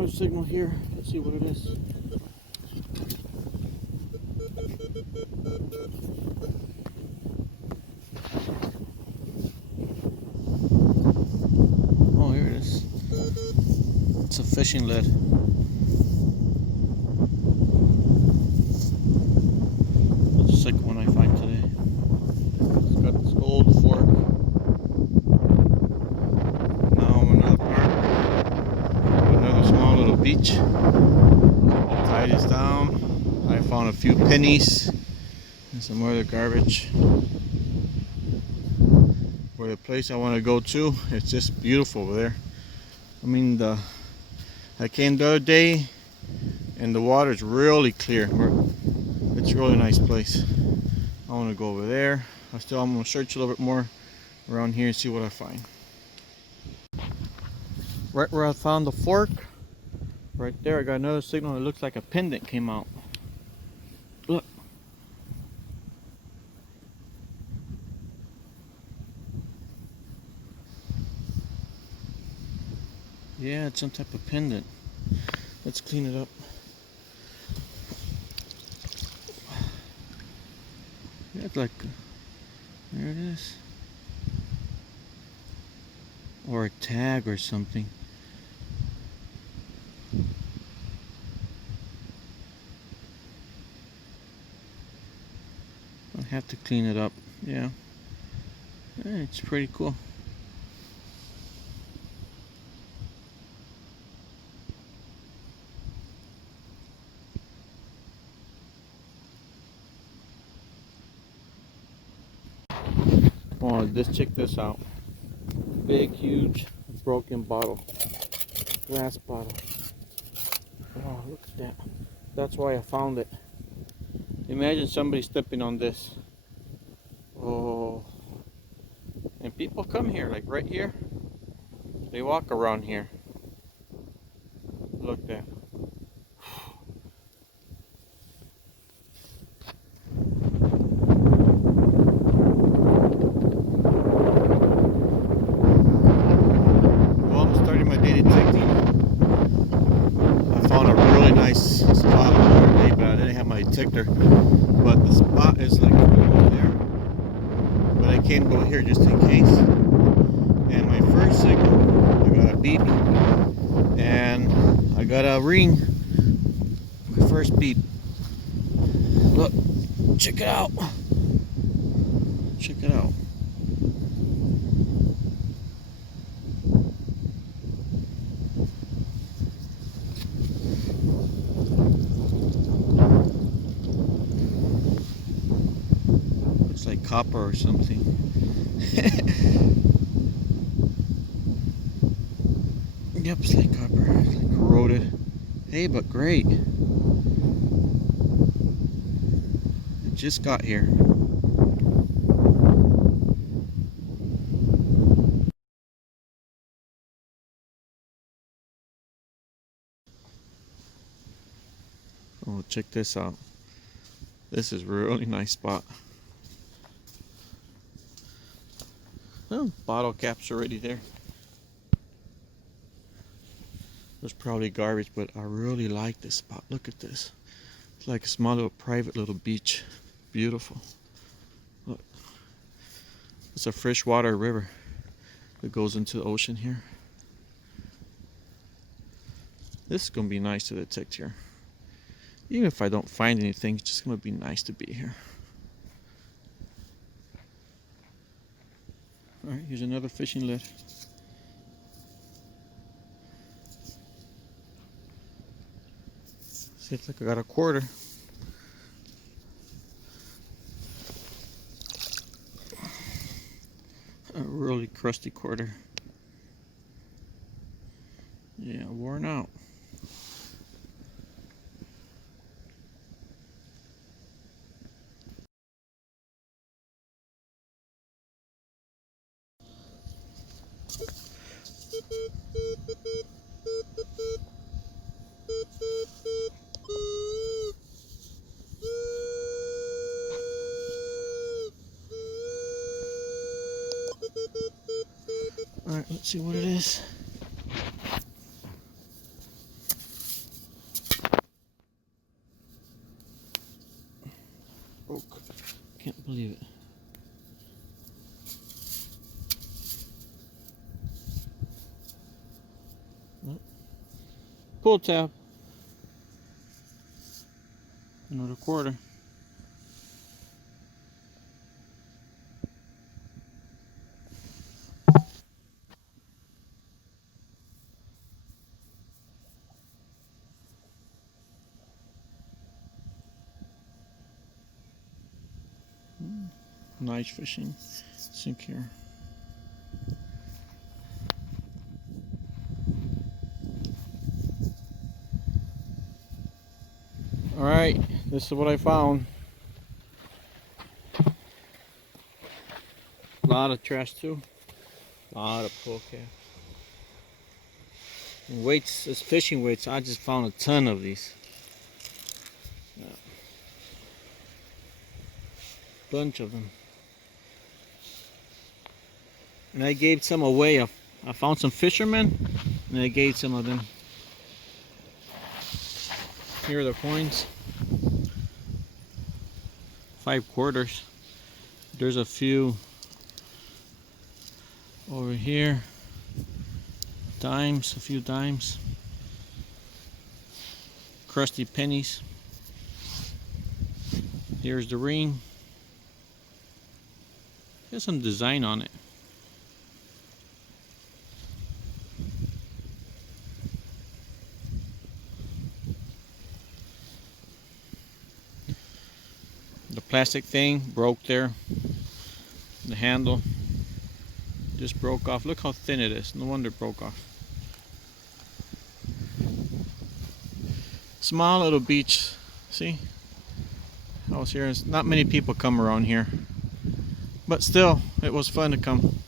another signal here. Let's see what it is. Oh, here it is. It's a fishing lead. That's the second one I find today. It's got this old fork. Now another park. Another small little beach. The tide is down. I found a few pennies and some other garbage. For the place I want to go to, it's just beautiful over there. I mean, I came the other day and the water is really clear. It's a really nice place. I want to go over there. I'm going to search a little bit more around here and see what I find. Right where I found the fork, right there I got another signal. It looks like a pendant came out. Look. Yeah, it's some type of pendant. Let's clean it up. Yeah, it's like, there it is. Or a tag or something. I have to clean it up. Yeah. It's pretty cool. Oh, check this out. Big, huge, broken bottle. Glass bottle. Oh, look at that. That's why I found it. Imagine somebody stepping on this. Oh. And people come here, like right here. They walk around here. Look at that. Well, I'm starting my day detecting. I found a really nice spot today, but I didn't have my detector. But the spot is like over there. But I came over here just in case. And my first signal, I got a beep. And I got a ring. My first beep. Look, check it out. Check it out. Looks like copper or something. Yep, it's like copper. It's like corroded. Hey, but great. It just got here. Oh, check this out. This is a really nice spot. Oh, bottle caps already there. There's probably garbage, but I really like this spot. Look at this. It's like a small little private little beach. Beautiful. Look. It's a freshwater river that goes into the ocean here. This is going to be nice to detect here. Even if I don't find anything, it's just going to be nice to be here. Alright, here's another fishing lead. See, it's like I got a quarter. A really crusty quarter. Yeah, worn out. Alright, let's see what it is. Pull tab. Another quarter. Nice fishing sink here. Alright, this is what I found. A lot of trash too. A lot of polecat. And weights, as fishing weights, I just found a ton of these. Yeah. Bunch of them. And I gave some away. I found some fishermen and I gave some of them. Here are the coins. 5 quarters. There's a few over here. Dimes, a few dimes. Crusty pennies. Here's the ring. There's some design on it. The plastic thing broke there. The handle just broke off. Look how thin it is. No wonder it broke off. Small little beach. See? House here. Not many people come around here. But still, it was fun to come.